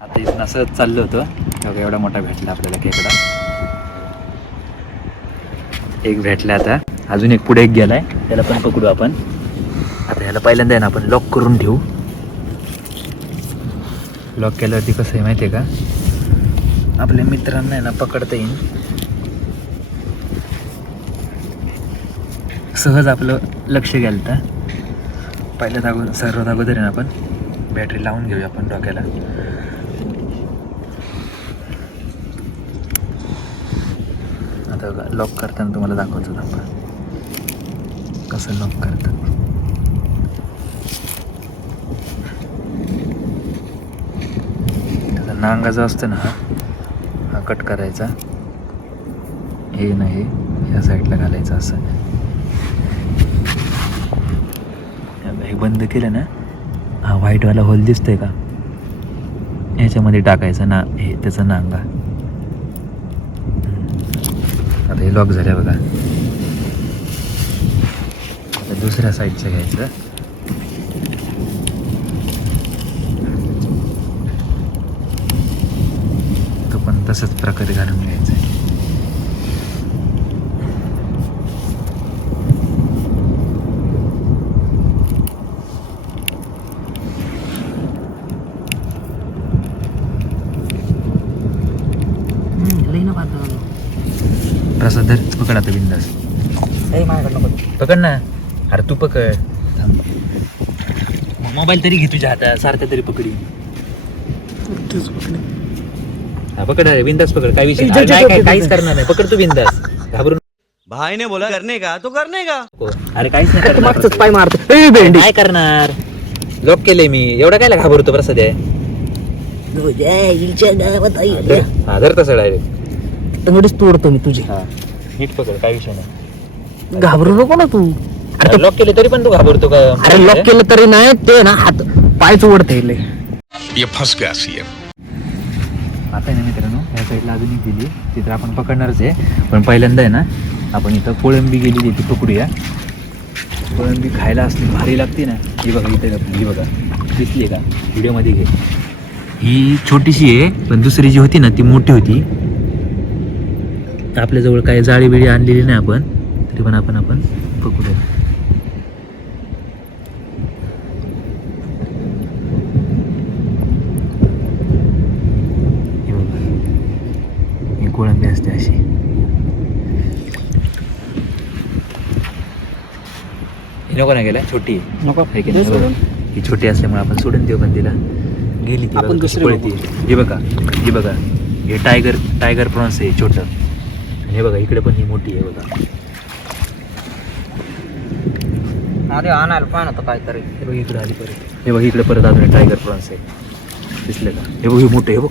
आता इथून असं चाललं होतं तेव्हा एवढा मोठा भेटला आपल्याला खेकडा. एक भेटला, आता अजून एक पुढे एक गेलाय, त्याला पण पकडू आपण. आता ह्याला पहिल्यांदा आहे ना आपण लॉक करून ठेवू. लॉक केल्यावरती कसं आहे माहिती आहे का, आपल्या मित्रांना आहे ना पकडता येईल, सहज आपलं लक्ष गेलं तर. पहिल्या सर्वात अगोदर आहे ना आपण बॅटरी लावून घेऊया आपण डोक्याला. आता लॉक करताना तुम्हाला दाखवतो आपण कसं लॉक करतात. त्याचा नांगा जो असतो ना हा कट करायचा, हे नाही ह्या साईडला घालायचं असं. हे बंद केलं ना, हा व्हाईटवाला होल दिसतोय का, ह्याच्यामध्ये टाकायचं ना, हे त्याचा नांगा. आता हे लॉक झालं बघा. आता दुसऱ्या साईडचं घ्यायचं, तो पण तसंच प्रकारे घालून घ्यायचा. प्रसाद धर, पकड आता बिंदास. पकड ना, अरे तू पकड. मोबाईल तरी घे तुझ्या हातात, सारखं तरी पकडी. हा पकड, अरे बिंदास पकड, काय विषय नाही, काहीच करणार नाही, पकड तू बिंदास, घाबरून. भाई ने बोला करने का तो करने का. अरे काहीच नाही करणार, मागचंच पाय मारतो. काय करणार, लॉक केलंय मी, एवढा काय घाबरतो प्रसाद आहे. हा धर तसं डायरेक्ट, तंगडीच तोडतो मी तुझी. हा नीट पकड, काय विषय नाही. घाबरू नको ना तू. अरे लॉक केले तरी पण तू घाबरतो का. अरे लॉक केलं तरी नाही, ते ना हात पायच ओढते. ये फंस गया सीएम. आता आहे ना मित्रांनो, ह्या साईडला अजून एक गेली, तिथं आपण पकडणारच आहे. पण पहिल्यांदा आहे ना आपण इथं कोळंबी गेलेली ती पकडूया. कोळंबी खायला असली भारी लागते ना. ही बघा इथं, ही बघा दिसली का व्हिडिओमध्ये घे. ही छोटीशी आहे, पण दुसरी जी होती ना ती मोठी होती. आपल्याजवळ काही जाळी बिळी आणलेली नाही आपण, तरी पण आपण पकडूया. हे बघा, ही कोळंबी असते अशी. ही नको ना गेला, छोटी आहे. नको आहे की नाही? ही छोटी असल्यामुळे आपण सोडून देऊ, पण तिला गेली ती. आपण दुसरी पळती. हे बघा, ही बघा, हे टायगर प्रॉन्स आहे छोटं. हे बघा इकडे पण ही मोठी आहे बघा. अरे आणायला पाहिजे होतं काहीतरी. हे बघ इकडे आली परत. हे बघ इकडे परत अजून टायगर प्रॉन्स आहे, दिसलं का. हे बघ हे मोठं, हे बघ.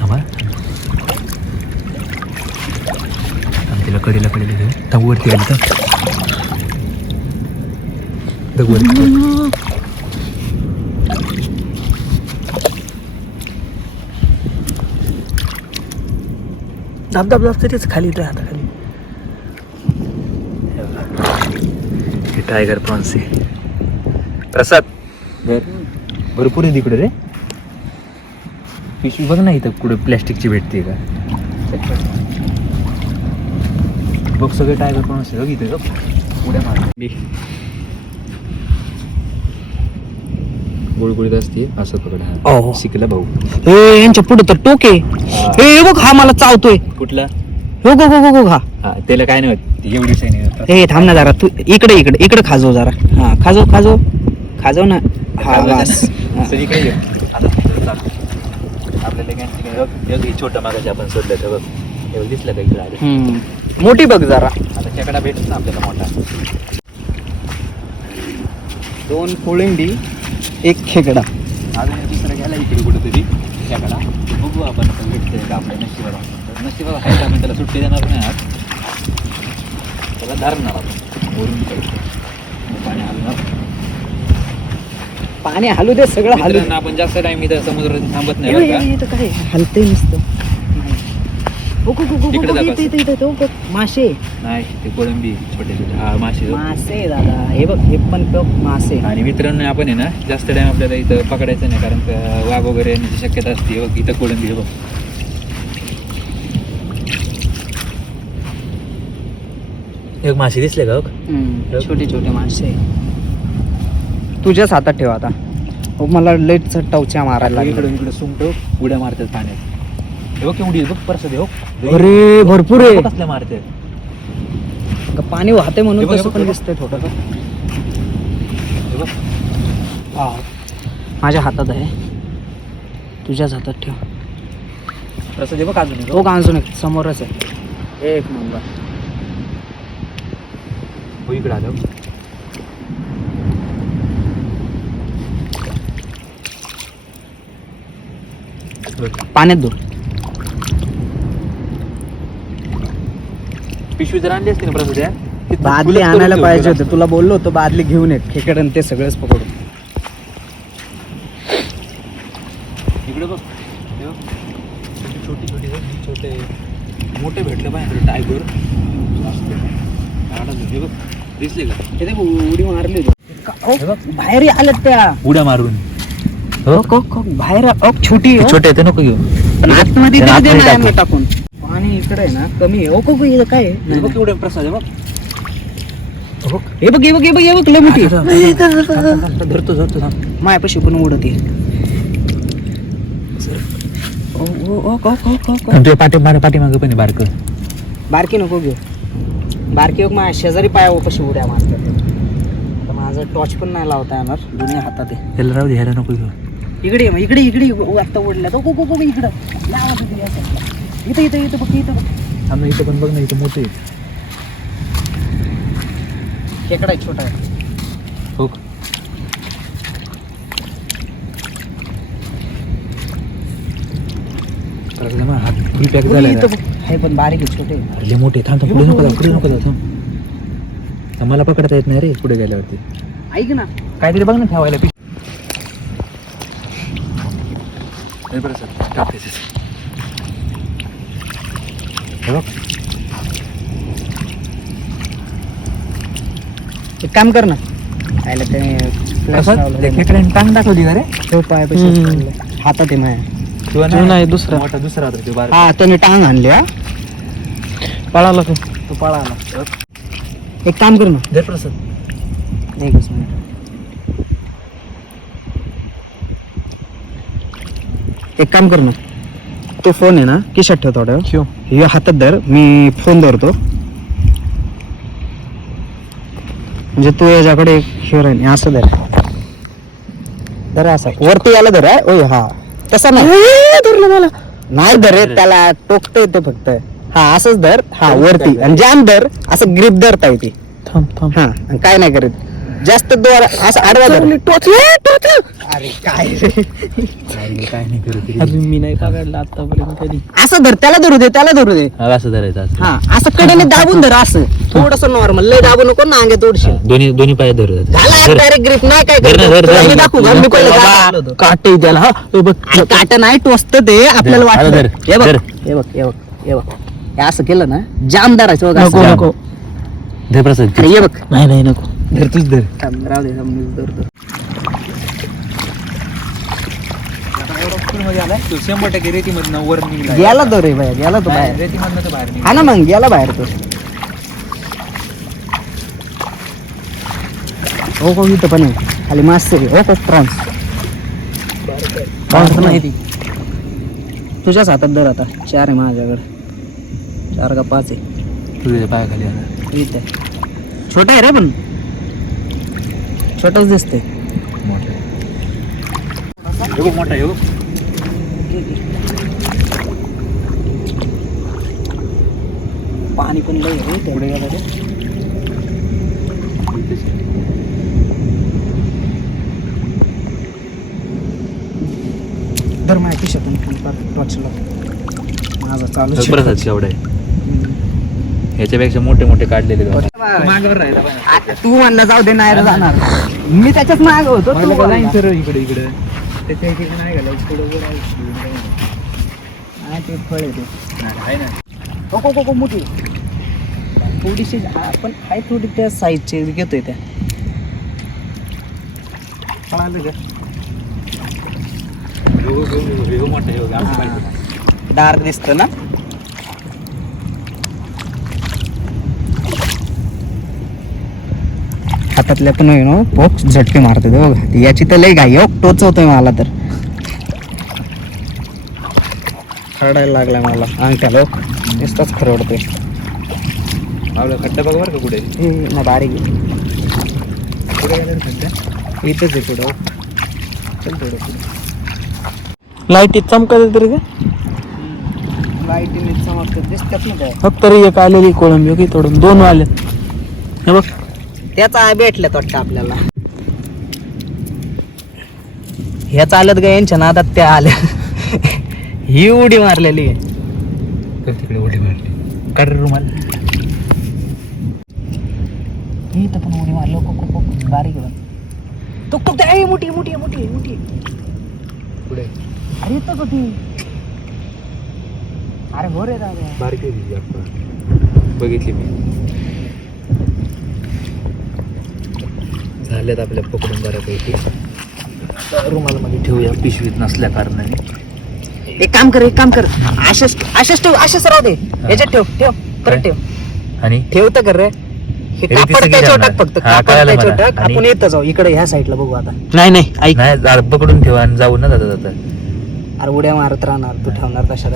थांबा, तिला कडेला घेऊ. थांब, वरती आली तर वरती. धबधब तरीच खाली येतोय हाताखाली. हे टायगर प्रॉन्स आहे. प्रसाद भरपूर आहे तिकडे रे. पिशवी बघ ना इथं कुठे प्लॅस्टिकची भेटते का. बघ सगळे टायगर प्रॉन्स आहे. बघ इथे उड्या मार. गुळगुळीत असते असं पकड. शिकला भाऊ. यांच्या पुढे तर टोके. हे बघ, हा मला चावतोय. कुठला. हो गो गो गो गो. हा हा त्याला काय नाही होत, एवढी सैनी होत. हे थांब ना जरा, तू इकडे खाजव जरा. हा खाजव ना. हा बस. इकडे ये. आपल्याला ही छोटं मागायचे आपण सोडलं तर बघ, एवढं दिसलं का इकडे आले. मोठी बघ जरा. आता खेकडा भेटतो ना आपल्याला मोठा. 2 कोळंबी 1 खेकडा. अजून दुसरा गेला इकडे कुठेतरी खेकडा. बघू आपण भेटतोय का आपल्या नशिबाला आहे का. आपण त्याला सुट्टी देणार नाही आज, त्याला धरणार आपण वरून पाणी हलणार. पाणी हलू दे, सगळं हलू. आपण जास्त टाइम इथं समुद्रात थांबत नाही. काय हलतंय नुसतं. इकडे दाखव. इथे मासे नाही ते कोळंबी छोटे छोटे हा मासे मासे दादा हे बघ हे पण बघ मासे. आणि मित्रांनो आपण आहे ना जास्त टाइम आपल्याला इथं पकडायचं नाही कारण का वाघ वगैरे येण्याची शक्यता असते. बघ इथं कोळंबी आहे बघ. एक मासे दिसले का बघ? छोटे छोटे मासे तुझ्याच हातात ठेव आता. हो, मला लेट टवच्या मारायला इकडे लागला. इकडे सुंगट उड्या मारतात पाण्यात. हे बघ केवढी आहे बघ परसत हो. अरे भरपूर आहे. कसल्या मारते पाणी वाहते म्हणून हे बघ, तसं हे पण बघ. दिसतंय थोडं. हे बघ माझ्या हातात आहे तुझ्याच हातात ठेव. परसत हे बघ अजून तो का अजून एक समोरच आहे. एक नंबर. हो इकडे आलं पाण्यात दूर पिशवी जर आणली असते ना परसत या बादली आणायला पाहिजे होते. तुला बोललो होतो बादली घेऊन ये खेकडे आणि ते सगळंच पकडू. इकडे बघ हे बघ. छोटी छोटी छोटे मोठे भेटले पाहिजे टायगर हे बघ दिसले का? ते उडी मारली हे बघ बाहेर आल्यात त्या उड्या मारून बाहेर छोटी छोटे आहे ते नको घेऊ. पण आतमध्ये त्याला दे आतमध्ये ना टाकू. टाकून. पाणी इकडे आहे ना कमी आहे. ओ इथं काय आहे? हे बघ केवढे प्रसाद आहे बघ. हो हे बघ हे बघ हे बघ हे बघ लय मोठी. धरतो धरतो थांब. मायापाशी पण उडत आहे. तुझ्या पाठीमागं पण आहे बारकं. बारकी नको घेऊ. बारकी बघ माझ्या शेजारी पायापाशी उड्या मारतात. आता माझं टॉर्च पण नाही लावता येणार दोन्ही हातात आहे. त्याला राहू दे ह्याला नको घेऊ. इकडे ये, इकडे इकडे आता उडल्या इकडं लावा तिथे या side ला. इथं इथं इथं बघ इथं बघ. थांब ना इथं पण बघ ना इथं मोठे आहे. खेकडा आहे छोटा आहे. हो हात फुल पॅक झाला इथं बघ. हे पण बारीक आहे छोटे आहे. अरे मोठे थांब थांब पुढे नको जाऊ, पुढे नको जाऊ, थांब. थांब, मला पकडता येत नाही रे पुढे गेल्यावरती. ऐक ना काहीतरी बघ ना ठेवायला बरं सर टाकायचं. हे बघ एक काम कर ना. आयला काय flash लावलं नाही. खेकड्याने टांग दाखवली का रे? ठेव पायापाशी हातात आहे माझ्या. किंवा नाही दुसरा मोठा दुसरा होता तो बारका. हा त्याने टांग आणली. हा पळाला तो पळाला. एक काम कर ना. दे प्रसाद. एकच मिनिट. एक काम कर ना. तो फोन आहे ना खिशात ठेव थोड्या वेळ. हे हातात धर मी फोन धरतो म्हणजे तू याच्याकडे हे राहील. असं धर असं वरती याला धर. ओय हा तसा नाही धरलं मला नाही धर रे. त्याला टोकता येते फक्त. हा असंच धर. हा वरती आणि जाम धर. असं ग्रिप धरता येते. थांब हा आणि काय नाही करत जास्त दोरा असं आडवा धर. अरे काय रे काय नाही करत. मी नाही पकडला आतापर्यंत कधी. असं धर त्याला धरू दे त्याला धरू दे. असं धरायचं असं. हा असं कडेने दाबून धर. असं थोडस नॉर्मल लय दाबू नको ना अंगे थोडीशी. दोन्ही पाय धरू झाला डायरेक्ट ग्रिप नाही काय धर ना, धर, तुला धर. मी दाखवू का? मी पहिलं दाखवलं होतं. काटे त्याला हा काटा नाही टोचत ते आपल्याला धर, वाटतं. धर, हे बघ धर. हे बघ हे बघ हे बघ हे असं केलं ना जाम धरायचं बघ असं. धर प्रसाद. अरे हे बघ नाही नको धर तूच धर. थांब, राहू दे मी धरतो. 100% रेतीमधनं वर निघाला. गेला तो रे बाहेर गेला तो बाहेर. रेतीमधनं तर बाहेर निघाला. हा ना मग गेला बाहेर तो. हो इथं पण आहे खाली मास्तर आहे. हो प्रॉन्स प्रॉन्स नाही ती तुझ्याच हातात धर. आता 4 आहे माझ्याकडे. 4 का 5 आहे तुझ्या पायाखाली आला. इथे. छोटा आहे रे पण छोटाच दिसते. मोठा हे बघ मोठा हे बघ. पाणी पण लय आहे रे तेवढे गेला रे. धर माझ्या खिशातून टॉर्चला माझा चालू प्रसाद केवढा आहे. ह्याच्यापेक्षा मोठे मोठे काढलेले मागावर राहिला पाहिजे. आता तू म्हणला जाऊ दे नाही रे जाणार. मी त्याच्याच माग होतो. तू बोलला. इकडे त्याच्या इकडे नाही गेला पुढे नाही ते फळ येते. आहे ना हो मोठी थोडीशी आपण आहे थोडी त्या साईजचे घेतोय त्या डार्क दिसतं ना. हातातल्या पण आहे पोक झटके मारते ते बघा. याची तर लई घाई टोचवतोय मला तर खरडायला लागलाय मला अंगठ्याला नुसताच खरडतोय. खड्डा बघा बरं का कुठे ना बारीक कुठे गेला खड्डा इथंच आहे पुढं. चल थोडं पुढे लाईटीत चमकत तरी का लाईटीने चमकत दिसतात ना काय फक्त एक आलेली कोळंबी की तोडून 2 आले हे बघ. त्याचा भेटल्यात वाटतं आपल्याला. ह्या चालत गा यांच्या नादात त्या आल्या. ही उडी मारलेली आहे. तिकडे उडी मारली काढ रुमाल. इथं पण उडी मारलो बारीक तो मोठी मोठी मोठी मोठी पुढे अरे येतच होती. अरे हो रे दादा बारकी दिली आपण बघितली मी. झाल्यात आपल्या पकडून बऱ्यापैकी. रुमालमध्ये ठेवूया पिशवीत नसल्या कारणाने. एक काम कर अशाच ठेव अशाच राहू दे. याच्यात ठेव परत ठेव आणि ठेवतं कर रे. हे रे, कापड पिसं त्याच्यावर घ्या टाक ना. फक्त हा, कापड कळालं त्याच्यावर मला. टाक. आणि- आपण येतं जाऊ इकडे ह्या साईडला बघू आता. नाही ऐक नाही झाड पकडून ठेवा आणि जाऊ ना जाता अरे उड्या मारत राहणार तू ठेवणार तशा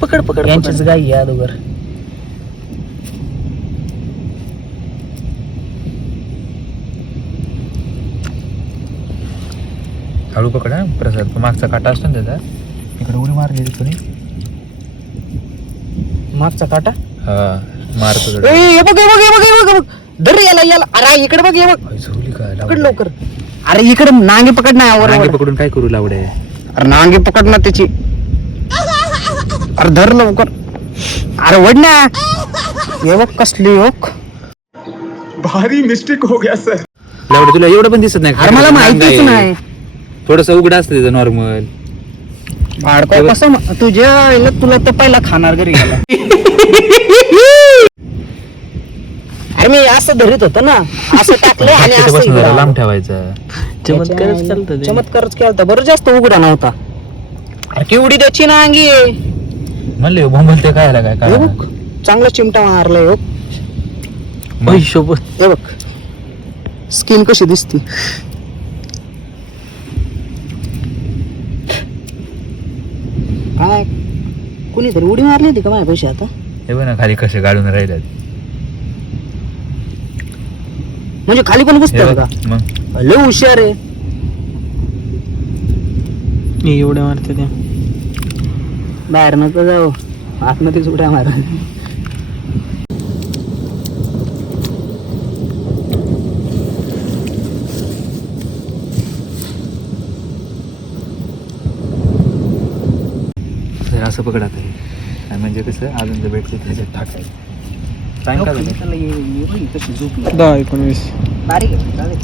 पकड यांचीच गाई आहे अगोदर. हळू पकडा प्रसाद. तो मागचा काटा असतो ना त्याचा इकडे उडी मारली कोणी. मागचा काटा हा मारतो ए, हे बघ हे बघ हे बघ हे बघ हे बघ. धर याला अरे इकडे बघ हे बघ. झोली काय पकड लवकर. अरे इकडे नांगे पकड ना नांगे पकडून काय करू लावडे. अरे नांगे पकड ना त्याची. अरे धर लवकर. अरे वड ना. हे बघ कसली ओक. भारी मिस्टेक हो गया सर. लावडे तुला एवढं पण दिसत नाही. अरे मला माहितीच नाही. थोडस उघड असतं त्याचं नॉर्मल. भाडको कसं तुझ्या तुला तर पहिला खाणार घरी गेला. अरे मी असं धरीत होतो ना असं टाकलं आणि असं त्याच्यापासून इकडं जरा आलं. लांब ठेवायचं. चमत्कारच केला बरं जास्त उघडा नव्हता. अरे केवढी त्याची ना अंगी आहे. म्हणले बोंबल ते काय काय हे काय बघ चांगला चिमटा मारलाय हो. हे बघ स्किन कशी दिसती. काय कुणीतरी उडी मारली होती का माझ्या पैसे आता. हे बघ ना खाली कसे गाडून राहिल्यात. म्हणजे खाली पण हे बसते बघ, का. मग लय हुशार आहे. एवढ्या मारते त्या बाहेर नको जाऊ आतमध्येच उड्या मार. असं पकडा तरी म्हणजे कसं अजून जर भेटते त्याच्यात टाकायचं. टाइम का झाला? कशी झोपली 10-19 बारीक आहे.